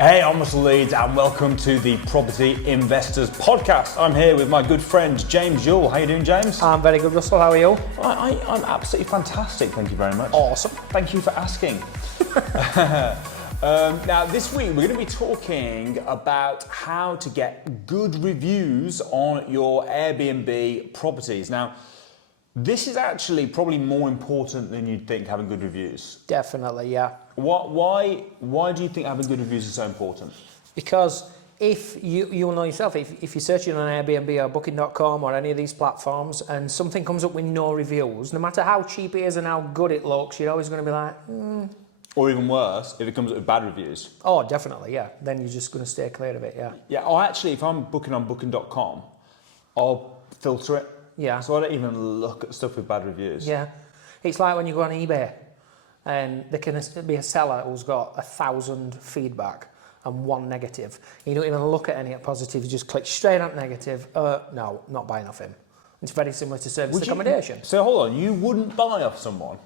Hey, I'm Mr. Leeds and welcome to the Property Investors Podcast. I'm here with my good friend James Youel. How you doing, James? I'm very good, Russell. How are you? I'm absolutely fantastic, thank you very much. Awesome. Thank you for asking. Now, this week we're going to be talking about how to get good reviews on your Airbnb properties. Now, this is actually probably more important than you'd think, having good reviews. Definitely, yeah. Why do you think having good reviews is so important? Because if you'll know yourself, if you're searching on Airbnb or Booking.com or any of these platforms and something comes up with no reviews, no matter how cheap it is and how good it looks, you're always going to be like, Or even worse, if it comes up with bad reviews. Oh, definitely, yeah. Then you're just going to stay clear of it, yeah. Yeah, actually, if I'm booking on Booking.com, I'll filter it. Yeah. So I don't even look at stuff with bad reviews. Yeah. It's like when you go on eBay and there can be a seller who's got 1,000 feedback and 1 negative. You don't even look at any positive, you just click straight on negative. No, not buying off him. It's very similar to service accommodation. So hold on, you wouldn't buy off someone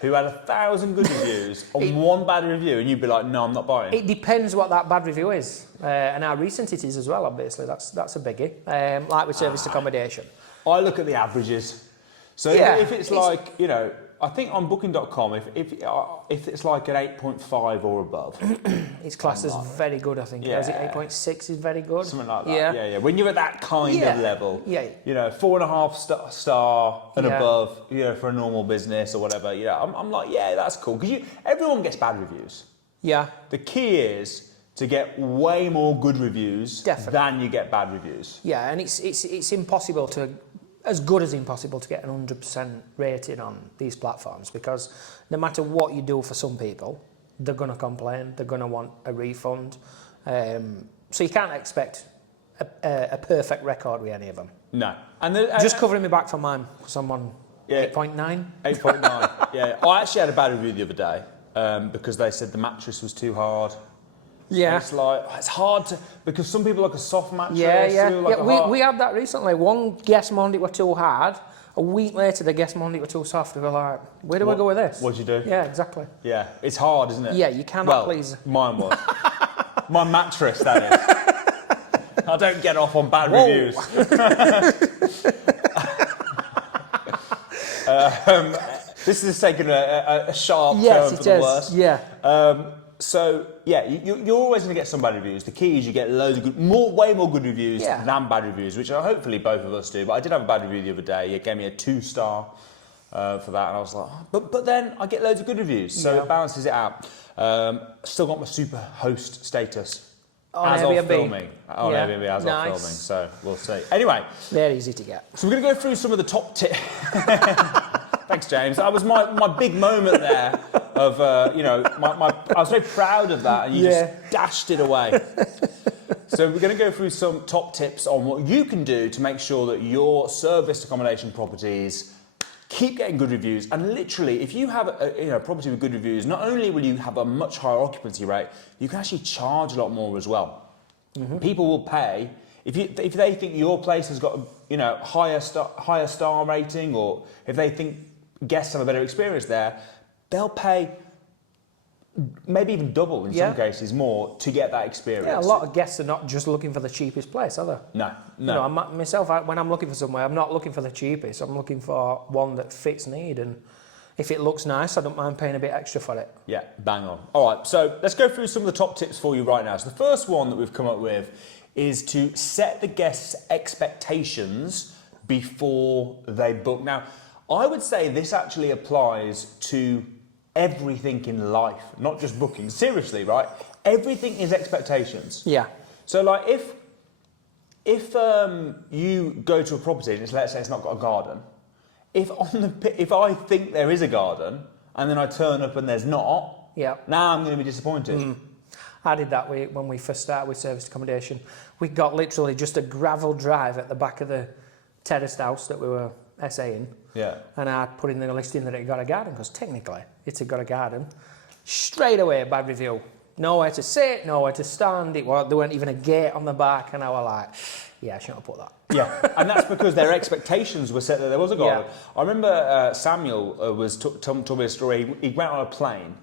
who had 1,000 good reviews on 1 bad review, and you'd be like, no, I'm not buying? It depends what that bad review is, and how recent it is as well, obviously. That's a biggie, like with service accommodation. I look at the averages. So Yeah, if it's like, you know, I think on Booking.com, if it's like an 8.5 or above. It's classed as very good, I think. Yeah. Is it 8.6 is very good? Something like that. Yeah. When you're at that kind of level, you know, 4.5 star and above, you know, for a normal business or whatever, you know, I'm like, yeah, that's cool. Because everyone gets bad reviews. Yeah. The key is to get way more good reviews than you get bad reviews. Yeah, and it's impossible to, as good as impossible to get an 100% rating on these platforms, because no matter what you do for some people, they're going to complain, they're going to want a refund. So you can't expect a perfect record with any of them. No. And just covering me back for mine, because I'm on 8.9. 8.9, yeah. I actually had a bad review the other day because they said the mattress was too hard. Yeah. And it's like, it's hard to, because some people like a soft mattress. We had that recently. One guest moaned it were too hard. A week later, the guest moaned it were too soft. We were like, where do I go with this? What'd you do? Yeah, exactly. Yeah, it's hard, isn't it? Yeah, you cannot please. Mine was. My mattress, that is. I don't get off on bad reviews. This is taking a sharp turn for the worst. Yeah. So yeah, you're always going to get some bad reviews. The key is you get loads of way more good reviews than bad reviews, which hopefully both of us do. But I did have a bad review the other day. It gave me a 2-star for that, and I was like, but then I get loads of good reviews, so it balances it out. Still got my super host status on as Airbnb. Of filming. On Airbnb as of filming, so we'll see. Anyway, they're easy to get. So we're going to go through some of the top tips. Thanks, James. That was my big moment there of, you know, I was very proud of that, and you just dashed it away. So we're going to go through some top tips on what you can do to make sure that your serviced accommodation properties keep getting good reviews. And literally, if you have a property with good reviews, not only will you have a much higher occupancy rate, you can actually charge a lot more as well. Mm-hmm. People will pay if they think your place has got higher star rating, or if they think guests have a better experience there, they'll pay maybe even double in some cases more to get that experience. Yeah, a lot of guests are not just looking for the cheapest place, are they? No. You know, myself, when I'm looking for somewhere, I'm not looking for the cheapest. I'm looking for one that fits need, and if it looks nice, I don't mind paying a bit extra for it. Yeah, bang on. All right, so let's go through some of the top tips for you right now. So the first one that we've come up with is to set the guests' expectations before they book. Now, I would say this actually applies to everything in life, not just booking. Seriously, right? Everything is expectations. Yeah. So, like, if you go to a property and let's say it's not got a garden, if I think there is a garden and then I turn up and there's not, now I'm going to be disappointed. Mm. I did that when we first started with serviced accommodation. We got literally just a gravel drive at the back of the terraced house that we were essaying. Yeah. And I put in the listing that it got a garden, because technically it's got a garden. Straight away, bad review. Nowhere to sit, nowhere to stand. There weren't even a gate on the back, and I was like, yeah, I shouldn't have put that. Yeah, and that's because their expectations were set that there was a garden. Yeah. I remember Samuel told me a story. He went on a plane,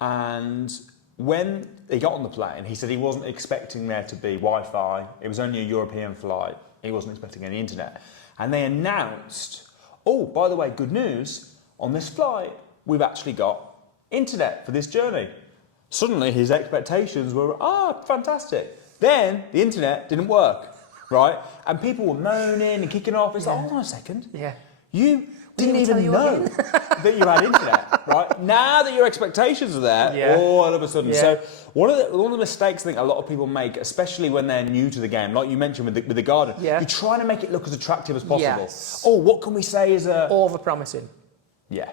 and when he got on the plane, he said he wasn't expecting there to be Wi-Fi. It was only a European flight. He wasn't expecting any internet. And they announced, oh, by the way, good news, on this flight, we've actually got internet for this journey. Suddenly, his expectations were, fantastic. Then, the internet didn't work, right? And people were moaning and kicking off. It's like, hold on a second. Yeah. You didn't even know that you had internet, right? Now that your expectations are there, all of a sudden. Yeah. So one of the mistakes I think a lot of people make, especially when they're new to the game, like you mentioned with the garden, you're trying to make it look as attractive as possible. Yes. Oh, what can we say is a... Over-promising. Yeah.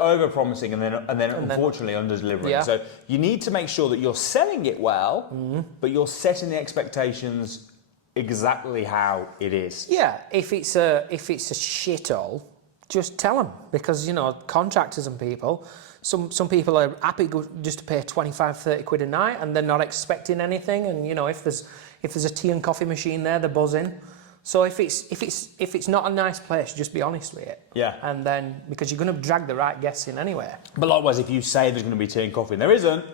Over-promising and then unfortunately under-delivering. Yeah. So you need to make sure that you're selling it well, but you're setting the expectations exactly how it is. Yeah, if it's a shithole, just tell them, because, you know, contractors and people, some people are happy just to pay 25, 30 quid a night and they're not expecting anything. And, you know, if there's a tea and coffee machine there, they're buzzing. So if it's not a nice place, just be honest with it. Yeah. And then, because you're going to drag the right guests in anyway. But likewise, if you say there's going to be tea and coffee and there isn't,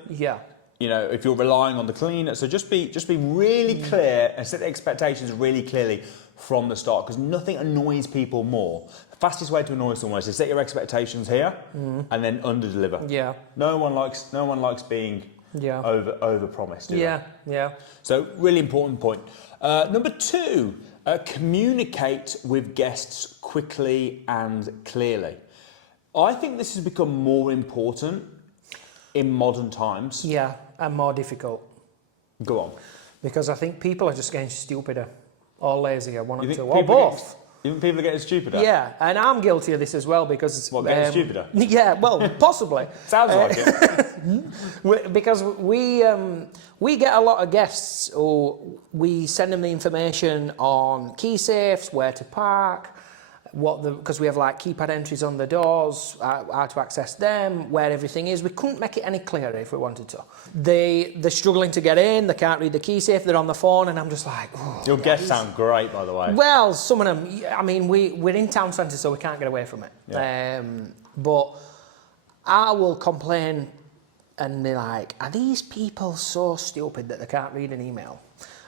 you know, if you're relying on the cleaner, so just be really clear and set the expectations really clearly from the start, because nothing annoys people more. The fastest way to annoy someone is to set your expectations here and then under-deliver. Yeah. No one likes being over-promised. Yeah. So really important point. Number 2, communicate with guests quickly and clearly. I think this has become more important in modern times. Yeah, and more difficult. Go on. Because I think people are just getting stupider or lazier, one or two, or both. You think people are getting stupider? Yeah, and I'm guilty of this as well because... What, getting stupider? Yeah, well, possibly. Sounds like it. Because we get a lot of guests who we send them the information on key safes, where to park, because we have like keypad entries on the doors, how to access them, where everything is. We couldn't make it any clearer if we wanted to. They're struggling to get in, they can't read the key safe, they're on the phone, and I'm just like, Your guests sound great, by the way. Well, some of them, I mean, we're in town centre, so we can't get away from it. Yeah. But I will complain and be like, are these people so stupid that they can't read an email?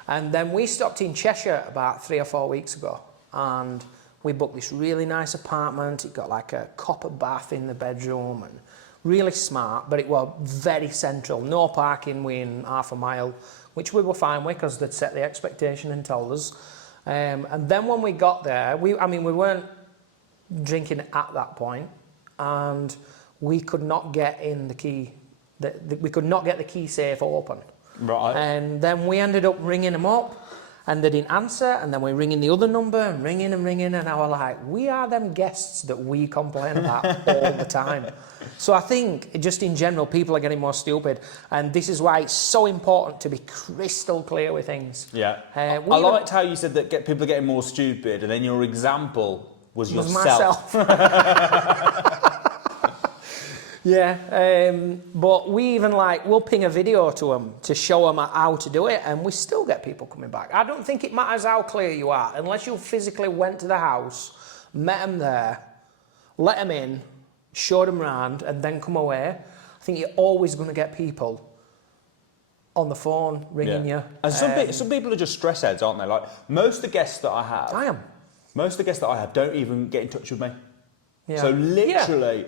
And then we stopped in Cheshire about 3 or 4 weeks ago, and we booked this really nice apartment. It got like a copper bath in the bedroom and really smart, but it was very central. No parking within half a mile, which we were fine with because they'd set the expectation and told us. And then when we got there, we weren't drinking at that point, and we could not get in the key. We could not get the key safe open. Right. And then we ended up ringing them up, and they didn't answer, and then we're ringing the other number and ringing, and I was like, we are them guests that we complain about all the time. So I think, just in general, people are getting more stupid, and this is why it's so important to be crystal clear with things. Yeah. I liked how you said that people are getting more stupid, and then your example was yourself. Yeah, but we even we'll ping a video to them to show them how to do it, and we still get people coming back. I don't think it matters how clear you are, unless you physically went to the house, met them there, let them in, showed them round, and then come away. I think you're always going to get people on the phone ringing you. And some people are just stress heads, aren't they? Like most of the guests that I have, most of the guests that I have don't even get in touch with me. Yeah. So literally,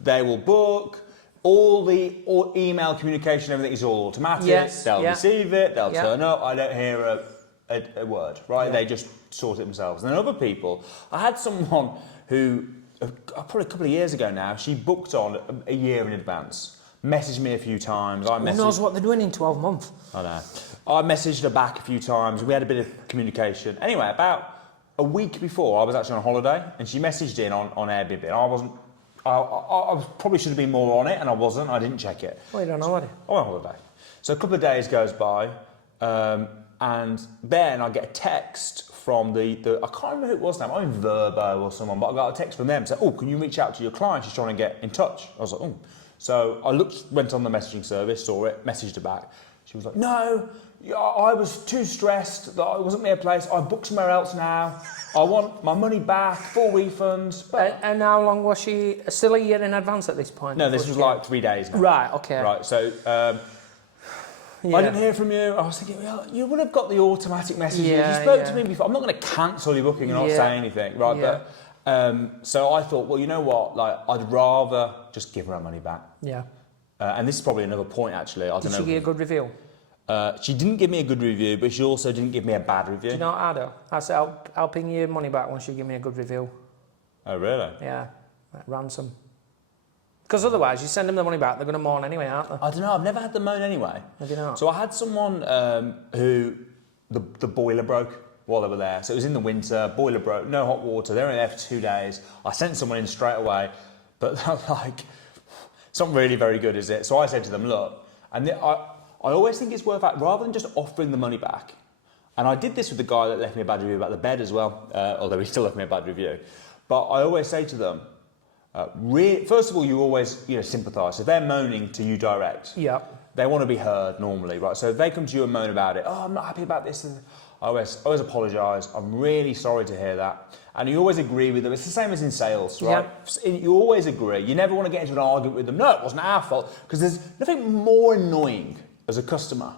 they will book, all the email communication, everything is all automatic. Yes, they'll receive it, they'll turn up, I don't hear a word, right? Yeah. They just sort it themselves. And then other people, I had someone who, probably a couple of years ago now, she booked on a year in advance, messaged me a few times. Who knows what they're doing in 12 months? I know. I messaged her back a few times, we had a bit of communication. Anyway, about a week before, I was actually on holiday, and she messaged in on Airbnb, and I probably should have been more on it, and I wasn't. I didn't check it. Well, you don't know holiday. I went on holiday. So a couple of days goes by, and then I get a text from the I can't remember who it was now. I'm Verbo or someone, but I got a text from them saying, "Oh, can you reach out to your client? She's trying to get in touch." I was like, "Oh." So I went on the messaging service, saw it, messaged her back. She was like, no, I was too stressed that it wasn't my place. I booked somewhere else now. I want my money back, full refunds. But And how long was she? Still a year in advance at this point? no, this was like 3 days now. Right, okay. Right, so I didn't hear from you. I was thinking, well, you would have got the automatic messages. You spoke to me before. I'm not going to cancel your booking and not say anything, right? Yeah. But so I thought, well, you know what? Like, I'd rather just give her her money back. Yeah. And this is probably another point, actually. Did she give a good review? She didn't give me a good review, but she also didn't give me a bad review. Do you know what I do? I said, I'll ping you your money back once you give me a good review. Oh, really? Yeah, like ransom. Because otherwise, you send them the money back, they're going to mourn anyway, aren't they? I don't know. I've never had them moan anyway. Have you not? So I had someone who the boiler broke while they were there. So it was in the winter, boiler broke, no hot water. They were only there for 2 days. I sent someone in straight away, but they're like, it's not really very good, is it? So I said to them, look, and I always think it's worth it, rather than just offering the money back. And I did this with the guy that left me a bad review about the bed as well, although he still left me a bad review. But I always say to them, first of all, you always sympathise. So they're moaning to you direct. Yeah. They want to be heard normally, right? So if they come to you and moan about it, oh, I'm not happy about this. And I always apologise. I'm really sorry to hear that. And you always agree with them. It's the same as in sales, right? Yeah. You always agree. You never want to get into an argument with them. No, it wasn't our fault. Because there's nothing more annoying as a customer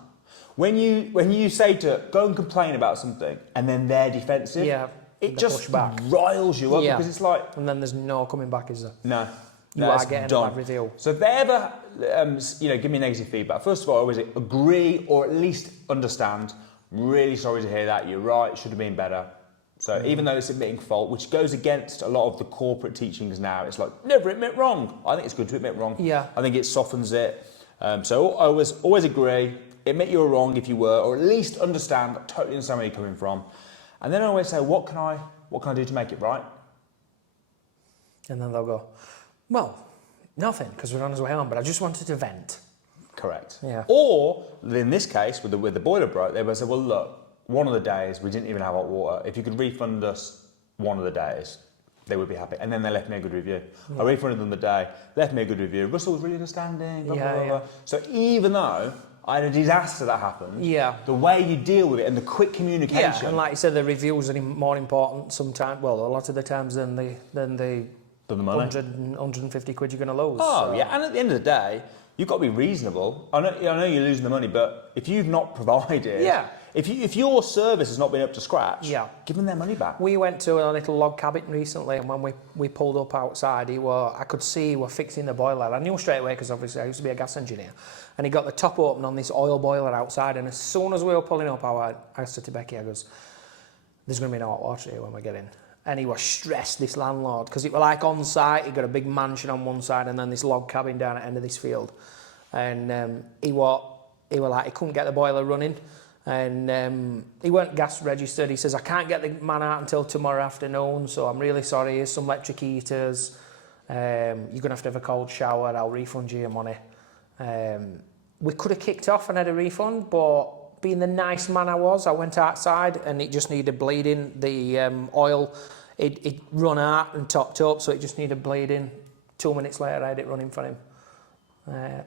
when you say to go and complain about something and then they're defensive. Yeah. It just riles you up because it's like... And then there's no coming back, is there? No. You are getting a bad review. So if they ever, give me negative feedback, first of all, I always agree or at least understand. I'm really sorry to hear that. You're right. It should have been better. So even though it's admitting fault, which goes against a lot of the corporate teachings now, it's like, never admit wrong. I think it's good to admit wrong. Yeah. I think it softens it. So I always agree. Admit you were wrong if you were, or at least understand, totally understand where you're coming from. And then I always say, what can I do to make it right? And then they'll go, well, nothing, because we're on our way home, but I just wanted to vent. Correct. Yeah. Or, in this case, with the boiler broke, they would say, well, look, one of the days we didn't even have hot water. If you could refund us one of the days, they would be happy. And then they left me a good review. Yeah. I refunded them the day, left me a good review. Russell was really understanding, blah, blah, blah, blah. So even though I had a disaster that happened, the way you deal with it and the quick communication. Yeah, and like you said, the reviews are more important sometimes, well, a lot of the times than the money. 150 quid you're going to lose. Oh, so. yeah, and at the end of the day, you've got to be reasonable. I know you're losing the money, but if you've not provided... Yeah. If your service has not been up to scratch, give them their money back. We went to a little log cabin recently, and when we pulled up outside, I could see he was fixing the boiler. I knew straight away, because obviously I used to be a gas engineer, and he got the top open on this oil boiler outside, and as soon as we were pulling up, I said to Becky, I goes, there's going to be no hot water here when we get in. And he was stressed, this landlord, because it was like on site, he got a big mansion on one side and then this log cabin down at the end of this field. And he was like, he couldn't get the boiler running. And he weren't gas registered. He says, I can't get the man out until tomorrow afternoon, so I'm really sorry. Here's some electric heaters. You're going to have a cold shower. I'll refund you your money. We could have kicked off and had a refund, but being the nice man I was, I went outside and it just needed bleeding. The oil, it run out and topped up, so it just needed bleeding. 2 minutes later, I had it running for him.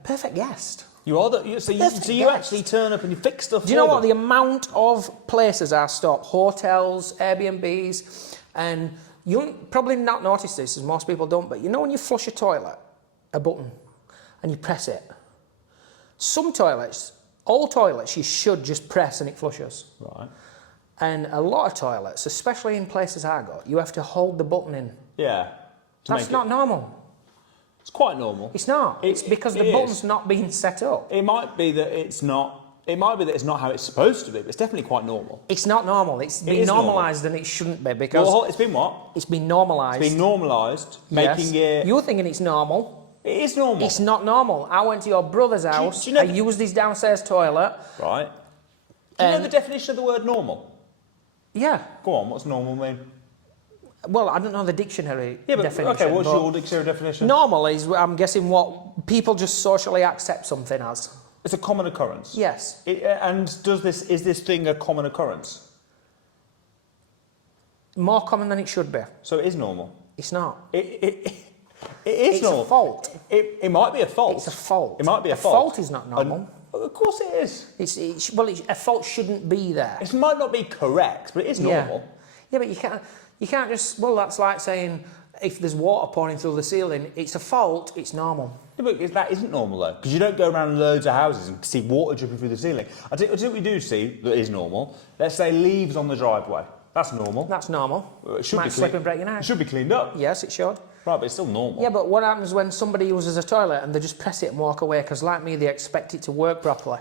Perfect guest. You are so you actually turn up and you fix stuff. Do you know what? The amount of places I stop, hotels, Airbnbs, and you probably not notice this, as most people don't, but you know when you flush a toilet, a button, and you press it. Some toilets, all toilets, you should just press and it flushes. Right. And a lot of toilets, especially in places I go, you have to hold the button in. Yeah. That's not normal. It's quite normal. It's not. It's because the button's not being set up. It might be that it's not. It might be that it's not how it's supposed to be, but it's definitely quite normal. It's not normal. It's been normalised and it shouldn't be because... Well, it's been what? It's been normalised. It's been normalised, making it... You're thinking it's normal. It is normal. It's not normal. I went to your brother's house. I used his downstairs toilet. Right. Do you know the definition of the word normal? Yeah. Go on, what's normal mean? Well, I don't know the dictionary definition. Okay, what's your dictionary definition? Normal is, I'm guessing, what people just socially accept something as. It's a common occurrence. Yes. And is this thing a common occurrence? More common than it should be. So it is normal? It's not. It is normal. It's a fault. It might be a fault. It's a fault. It might be a fault. A fault is not normal. Of course it is. A fault shouldn't be there. It might not be correct, but it is normal. Yeah, but you can't just. Well, that's like saying if there's water pouring through the ceiling, it's a fault. It's normal. Yeah, but that isn't normal though, because you don't go around loads of houses and see water dripping through the ceiling. I think what we do see that is normal. Let's say leaves on the driveway. That's normal. That's normal. It should Might be slip and break your It knife. should be cleaned up. Yes, it should. Right, but it's still normal. Yeah, but what happens when somebody uses a toilet and they just press it and walk away? Because like me, they expect it to work properly.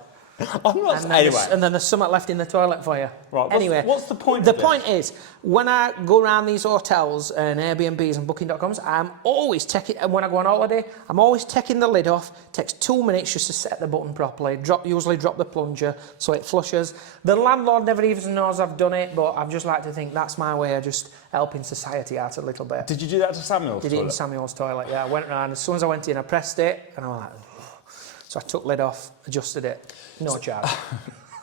I'm not. And then there's something left in the toilet for you. Right. Anyway, what's the point? The point is, when I go around these hotels and Airbnbs and Booking.coms, I'm always checking. And when I go on holiday, I'm always taking the lid off. It takes 2 minutes just to set the button properly. Usually drop the plunger so it flushes. The landlord never even knows I've done it, but I just like to think that's my way of just helping society out a little bit. Did you do that to Samuel's Did toilet? it in Samuel's toilet? Yeah, I went around. As soon as I went in, I pressed it, and I'm like. So I took lid off, adjusted it, no charge.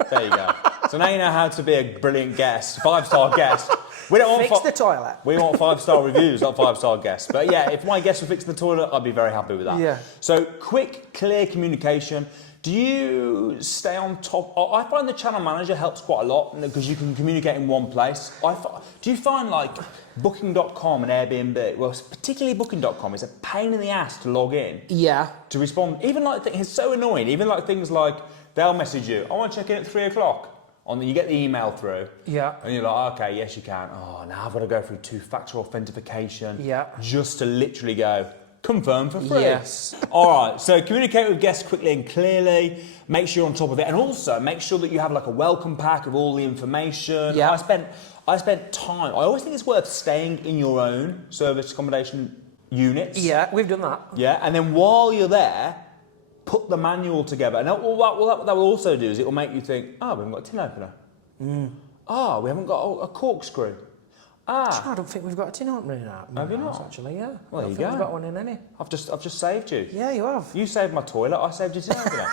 There you go. So now you know how to be a brilliant guest, 5-star guest. We don't want Fix the toilet. We want 5-star reviews, not 5-star guests. But yeah, if my guests were fixing the toilet, I'd be very happy with that. Yeah. So quick, clear communication. Do you stay on top? I find the channel manager helps quite a lot because you can communicate in one place. Do you find like Booking.com and Airbnb, well, particularly Booking.com, is a pain in the ass to log in? Yeah. To respond, even like it's so annoying. Even like things like they'll message you, I want to check in at 3 o'clock. You get the email through. Yeah. And you're like, okay, yes you can. Oh, now I've got to go through 2-factor authentication. Yeah. Just to literally go, confirm for free. Yes. All right, so communicate with guests quickly and clearly. Make sure you're on top of it. And also make sure that you have like a welcome pack of all the information. Yeah. I spent time. I always think it's worth staying in your own service accommodation units. Yeah, we've done that. Yeah, and then while you're there, put the manual together. And what that will also do is it will make you think, oh, we haven't got a tin opener. Oh, we haven't got a corkscrew. I don't think we've got a tin opener in our Have you house, not? actually, yeah. Well, I don't there you think go. we've got one in any. I've just saved you. Yeah, you have. You saved my toilet, I saved your tin opener.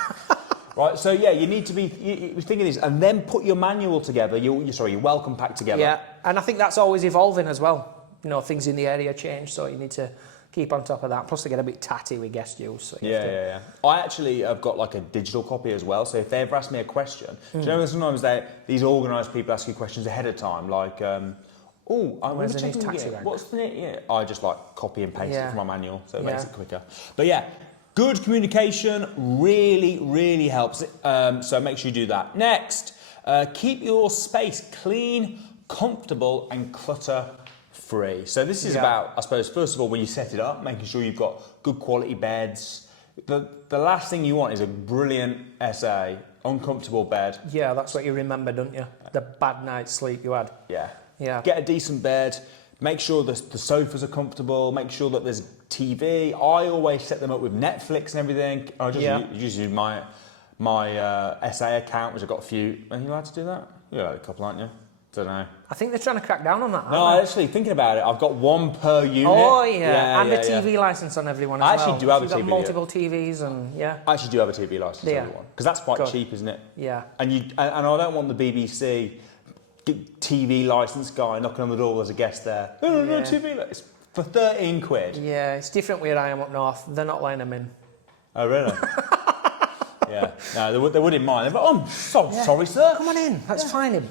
Right, so yeah, you need to be thinking this, and then put your manual together, your welcome pack together. Yeah, and I think that's always evolving as well. You know, things in the area change, so you need to keep on top of that. Plus, they get a bit tatty with guest use. So Yeah. I actually have got like a digital copy as well, so if they ever ask me a question, do you know sometimes these organised people ask you questions ahead of time, like, Where's the next taxi rank? what's the yeah? I just like copy and paste it from my manual, so it makes Yeah. it quicker. But yeah, good communication really, really helps. So make sure you do that. Next, keep your space clean, comfortable, and clutter-free. So this is about, I suppose, first of all, when you set it up, making sure you've got good quality beds. The last thing you want is a brilliant SA, uncomfortable bed. Yeah, that's what you remember, don't you? The bad night's sleep you had. Yeah. Yeah. Get a decent bed. Make sure the sofas are comfortable. Make sure that there's TV. I always set them up with Netflix and everything. I just use my SA account, which I've got a few. Are you allowed to do that? You're allowed a couple, aren't you? Don't know. I think they're trying to crack down on that. No, actually, thinking about it, I've got one per unit. Oh yeah, and a TV license on everyone as well. I actually do have a You've got TV. multiple TVs and I actually do have a TV license on everyone because that's quite cheap, isn't it? Yeah. And I don't want the BBC TV license guy knocking on the door as a guest there. No, TV license for 13 quid. Yeah, it's different where I am up north. They're not letting them in. Oh really? Yeah. No, they wouldn't mind. But I'm sorry, sir. Come on in. Let's find him.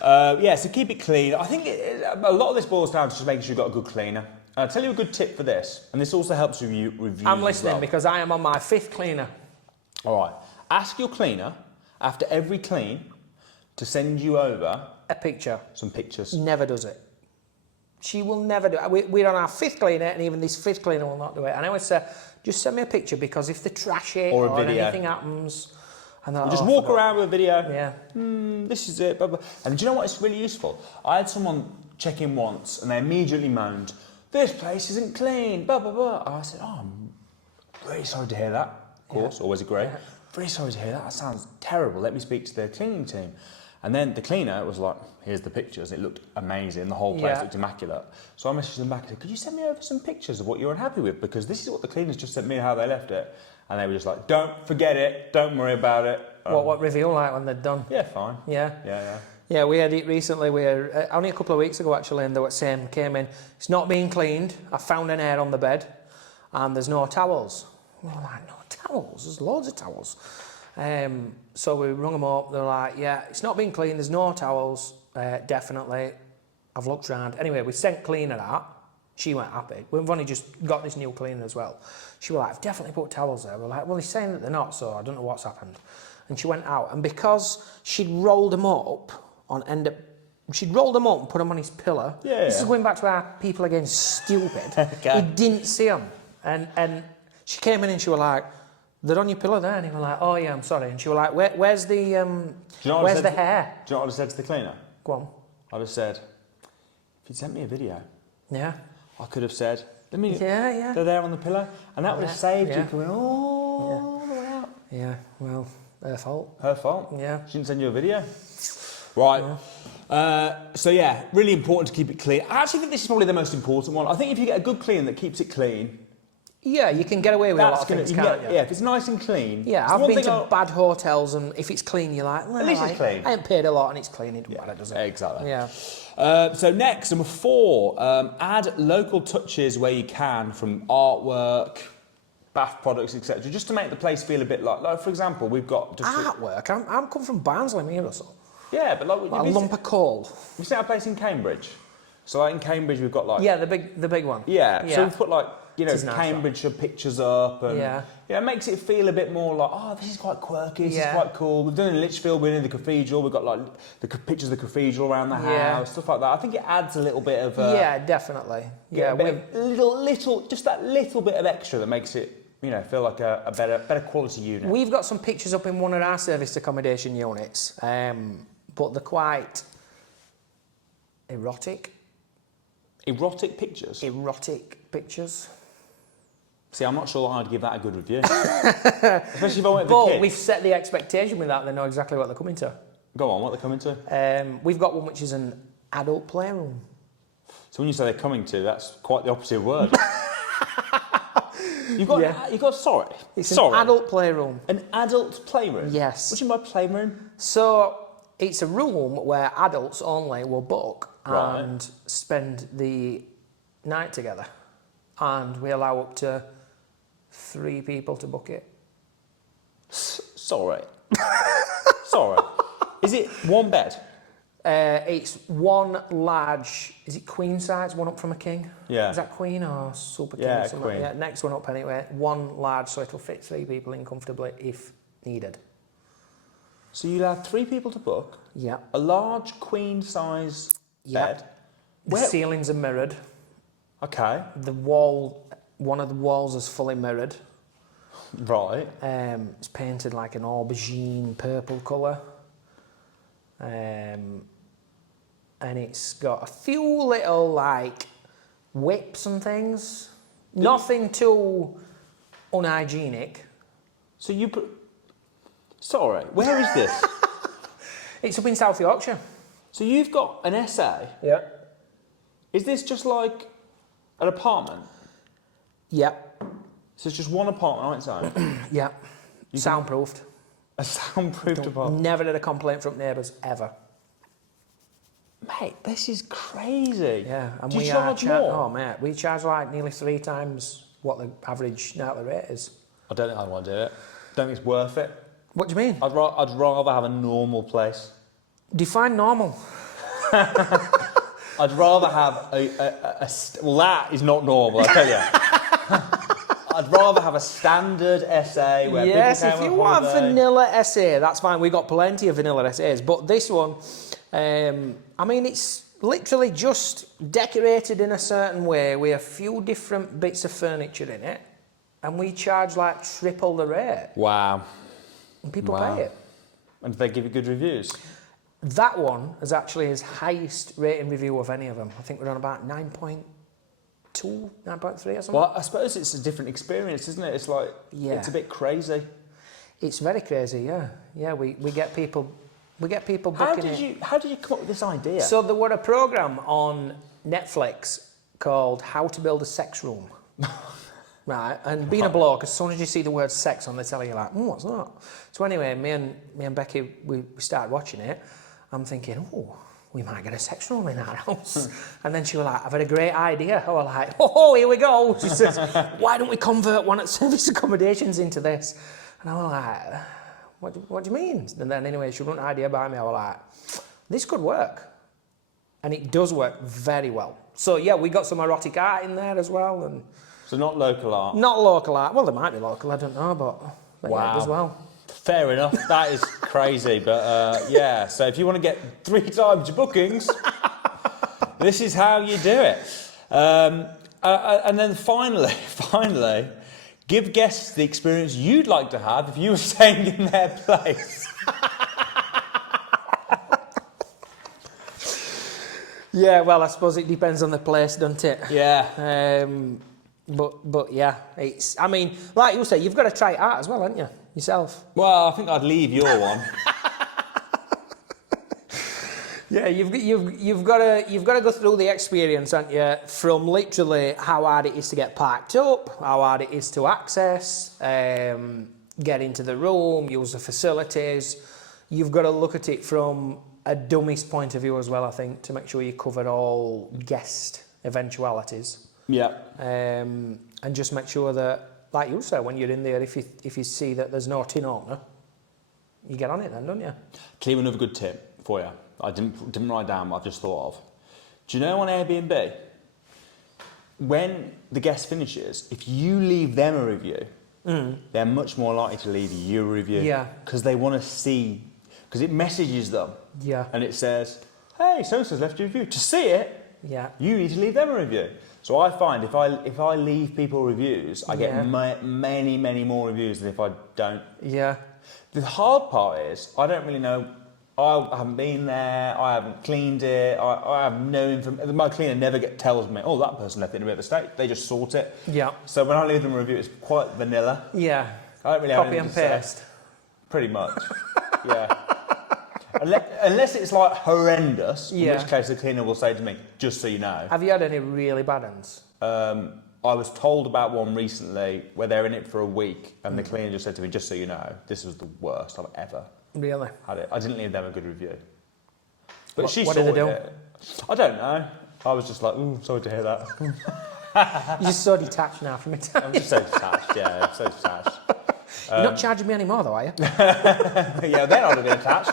So keep it clean. I think a lot of this boils down to just making sure you've got a good cleaner. I'll tell you a good tip for this, and this also helps with reviews. I'm listening as well. because I am on my 5th cleaner. All right. Ask your cleaner after every clean to send you over A picture. some pictures. Never does it. She will never do it. We're on our 5th cleaner, and even this 5th cleaner will not do it. And I always say, just send me a picture because if they trash it Or a video. anything happens, and they're like, Just I walk forgot. around with a video. Yeah. This is it. Blah, blah. And do you know what? It's really useful. I had someone check in once, and they immediately moaned, "This place isn't clean." Blah blah blah. I said, "Oh, I'm really sorry to hear that." Of course, always agree. Yeah. Very sorry to hear that. That sounds terrible. Let me speak to the cleaning team. And then the cleaner was like, "Here's the pictures." It looked amazing. The whole place looked immaculate. So I messaged them back and said, "Could you send me over some pictures of what you're unhappy with? Because this is what the cleaners just sent me how they left it." And they were just like, "Don't forget it. Don't worry about it." What reveal like when they're done? Yeah, fine. Yeah. Yeah. We had it recently. We were only a couple of weeks ago actually, and the same came in. It's not being cleaned. I found an hair on the bed, and there's no towels. We were like, no towels. There's loads of towels. So we rung them up. They're like, yeah, it's not been cleaned. There's no towels. Definitely. I've looked round. Anyway, we sent cleaner out. She weren't happy. We've only just got this new cleaner as well. She was like, I've definitely put towels there. We're like, well, he's saying that they're not, so I don't know what's happened. And she went out, and because she'd rolled them up she'd rolled them up and put them on his pillow. Yeah. This is going back to our people again stupid. Okay. He didn't see them. And she came in and she was like, they're on your pillow there. And he was like, oh yeah, I'm sorry. And she was like, where's the where's the hair? Do you know what I said to the cleaner? Go on. I just said, if you'd sent me a video, Yeah. I could have said, Yeah. they're there on the pillow, and that would have saved you Yeah. going all the way out. Yeah, well, her fault. Her fault. Yeah. She didn't send you a video. Right. So yeah, really important to keep it clean. I actually think this is probably the most important one. I think if you get a good cleaner that keeps it clean, Yeah, you can get away with a lot of things, can't you? Yeah, if it's nice and clean. Yeah, it's I've one been thing to bad hotels, and if it's clean, you're like, well, At least it's clean. I ain't paid a lot and it's clean, it doesn't matter, does it? Exactly. Yeah. So next, number 4, add local touches where you can, from artwork, bath products, etc., just to make the place feel a bit like for example, we've got just Artwork? I'm come from Barnsley, me or so. yeah, but like A lump of coal. we see our place in Cambridge. So like in Cambridge, we've got like Yeah, the big one. yeah. So we've put like It's nice, Cambridgeshire pictures up, and Yeah. it makes it feel a bit more like, oh, this is quite quirky, this is Yeah. quite cool. We've done it in Lichfield, we're in the cathedral, we've got like the pictures of the cathedral around the Yeah. house, stuff like that. I think it adds a little bit of Yeah, definitely. Yeah, just that little bit of extra that makes it, feel like a better quality unit. we've got some pictures up in one of our serviced accommodation units, but they're quite erotic. Erotic pictures. Erotic pictures. See, I'm not sure I'd give that a good review, especially if I went with the But kids. we've set the expectation with that, they know exactly what they're coming to. Go on, what they're coming to. We've got one which is an adult playroom. So when you say they're coming to, that's quite the opposite word. You've got sorry. It's an adult playroom. An adult playroom? Yes. What do you mean by playroom? So it's a room where adults only will book Right. and spend the night together. And we allow up to 3 people to book it. Sorry. Sorry. Is it one bed? It's one large, is it queen size, one up from a king? Yeah. Is that queen or super king? Yeah, or something? queen. Yeah, next one up anyway. One large, so it'll fit 3 people in comfortably if needed. So you allow 3 people to book, Yeah. a large queen size Yeah. bed. The ceilings are mirrored. Okay. The wall, one of the walls is fully mirrored. Right. It's painted like an aubergine purple colour. And it's got a few little like whips and things. Nothing too unhygienic. So you put... Sorry, where is this? It's up in South Yorkshire. So you've got an SA. Yeah. Is this just like an apartment? Yep. So it's just one apartment on its own? Yep. Soundproofed. A soundproofed apartment? Never had a complaint from neighbours ever. Mate, this is crazy. Yeah. And Do you we charge more? Oh mate, we charge like nearly 3 times what the average nightly rate is. I don't think I'd want to do it. Don't think it's worth it. What do you mean? I'd rather have a normal place. Define normal. I'd rather have well, that is not normal, I tell you. I'd rather have a standard SA where Yes, people if came you on want holiday. vanilla SA, that's fine. We've got plenty of vanilla SAs. But this one, I mean, it's literally just decorated in a certain way with a few different bits of furniture in it. And we charge like triple the rate. Wow. And people Wow. pay it. And they give you good reviews. That one is actually his highest rating review of any of them. I think we're on about 9.2, 9.3 or something. Well, I suppose it's a different experience, isn't it? It's like, Yeah. it's a bit crazy. It's very crazy, yeah. Yeah, we get people booking How did you come up with this idea? So there were a program on Netflix called How to Build a Sex Room. Right, and being a bloke, as soon as you see the word sex on the telly, you're like, what's that? So anyway, me and Becky, we started watching it. I'm thinking, we might get a sex room in our house. And then she was like, I've had a great idea. I was like, oh, here we go. She says, why don't we convert one at service accommodations into this? And I was like, what do you mean? And then anyway, she run an idea by me. I was like, this could work. And it does work very well. So yeah, we got some erotic art in there as well. And So not local art? not local art. Well, there might be local, I don't know, but Wow. yeah, it does well. Fair enough. That is crazy, but yeah. So if you want to get 3 times your bookings, this is how you do it. And then finally, give guests the experience you'd like to have if you were staying in their place. Yeah, well, I suppose it depends on the place, doesn't it? Yeah. But yeah, it's. I mean, like you say, you've got to try it out as well, haven't you? Yourself. Well, I think I'd leave your one. Yeah, you've got to go through the experience, haven't you? From literally how hard it is to get parked up, how hard it is to access, get into the room, use the facilities. You've got to look at it from a dummy's point of view as well, I think, to make sure you cover all guest eventualities. Yeah. And just make sure that, like you say, when you're in there, if you see that there's no tin opener, you get on it then, don't you? Clear, another good tip for you. I didn't write down, but I've just thought of. Do you know on Airbnb, when the guest finishes, if you leave them a review, they're much more likely to leave you a review. Yeah. Because they want to see, because it messages them. Yeah. And it says, hey, so-and-so's left you a review. To see it, Yeah. you need to leave them a review. So I find if I leave people reviews, I get many, many more reviews than if I don't. Yeah. The hard part is, I don't really know. I haven't been there. I haven't cleaned it. I have no information. My cleaner never tells me, oh, that person left it in a bit of a state. They just sort it. Yeah. So when I leave them a review, it's quite vanilla. Yeah. I don't really have Copy anything and to say. paste. Pretty much. Yeah. Unless it's like horrendous, in Yeah. which case the cleaner will say to me, just so you know. Have you had any really bad ones? I was told about one recently where they're in it for a week and the cleaner just said to me, just so you know, this was the worst I've ever Really? had it. I didn't leave them a good review. But she what did they sorted do? it. I don't know. I was just like, ooh, sorry to hear that. You're just so detached now from it. I'm just so detached, yeah, I'm so detached. You're not charging me anymore though, are you? Yeah, they're not a bit attached.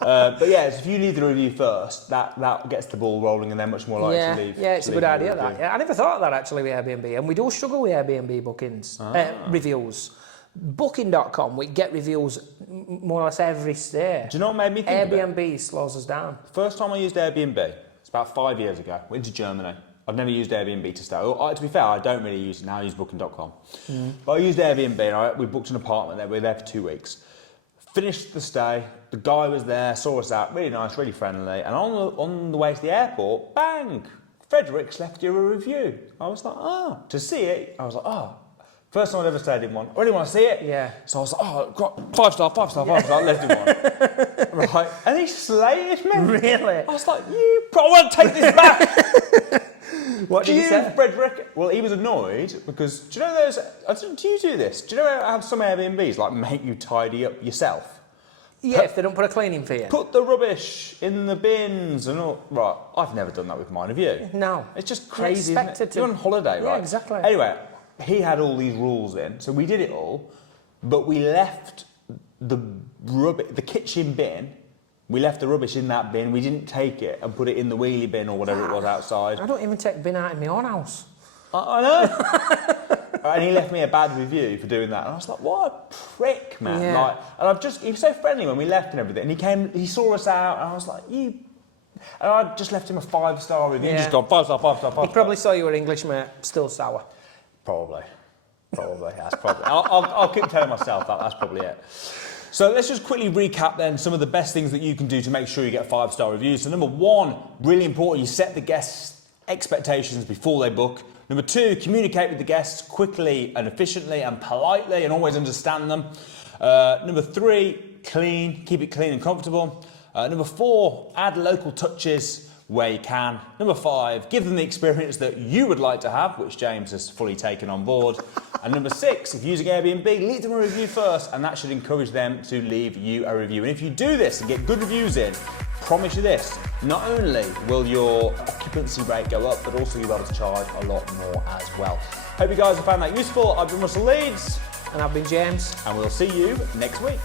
But yeah, so if you leave the review first, that gets the ball rolling and they're much more likely to leave. Yeah, it's a to good leave idea review. that. Yeah, I never thought of that actually with Airbnb, and we do struggle with Airbnb bookings, reviews. Booking.com, we get reviews more or less every stay. Do you know what made me think of it? Airbnb slows us down. First time I used Airbnb, it's about 5 years ago. Went to Germany. I've never used Airbnb to stay. To be fair, I don't really use it now. I use Booking.com. But I used Airbnb and we booked an apartment there. We were there for 2 weeks. Finished the stay. The guy was there, saw us out, really nice, really friendly. And on the way to the airport, bang! Frederic's left you a review. I was like, oh, to see it. I was like, oh. First time I'd ever stayed in one. I really want to see it. Yeah. So I was like, oh, got 5 star, 5 star, 5 star, left him one. Right. And he slayed me. Really? I was like, I want to take this back. What did you say? Frederick? Well, he was annoyed because, do you know do you do this? Do you know how some Airbnbs like make you tidy up yourself? Yeah, if they don't put a cleaning fee in. Put the rubbish in the bins and all. Right, I've never done that with mine, have you? No. It's just crazy, isn't expected it? to. You're on holiday, right? Yeah, exactly. Anyway, he had all these rules in, so we did it all, but we left the kitchen bin. We left the rubbish in that bin. We didn't take it and put it in the wheelie bin or whatever it was outside. I don't even take bin out in my own house. I know. And he left me a bad review for doing that. And I was like, what a prick, man. Yeah. He was so friendly when we left and everything. And he saw us out and I was like, And I just left him a 5 star review. Yeah. Just gone 5 star, 5 star, 5 star. He probably saw you were English, mate. Still sour. Probably. That's probably. I'll keep telling myself that. That's probably it. So let's just quickly recap then some of the best things that you can do to make sure you get 5 star reviews. So number 1, really important, you set the guests' expectations before they book. Number 2, communicate with the guests quickly and efficiently and politely and always understand them. Number 3, keep it clean and comfortable. Number 4, add local touches where you can. Number 5, give them the experience that you would like to have, which James has fully taken on board. And number 6, if using Airbnb, leave them a review first, and that should encourage them to leave you a review. And if you do this and get good reviews in, promise you this, not only will your occupancy rate go up, but also you'll be able to charge a lot more as well. Hope you guys have found that useful. I've been Russell Leeds. And I've been James. And we'll see you next week.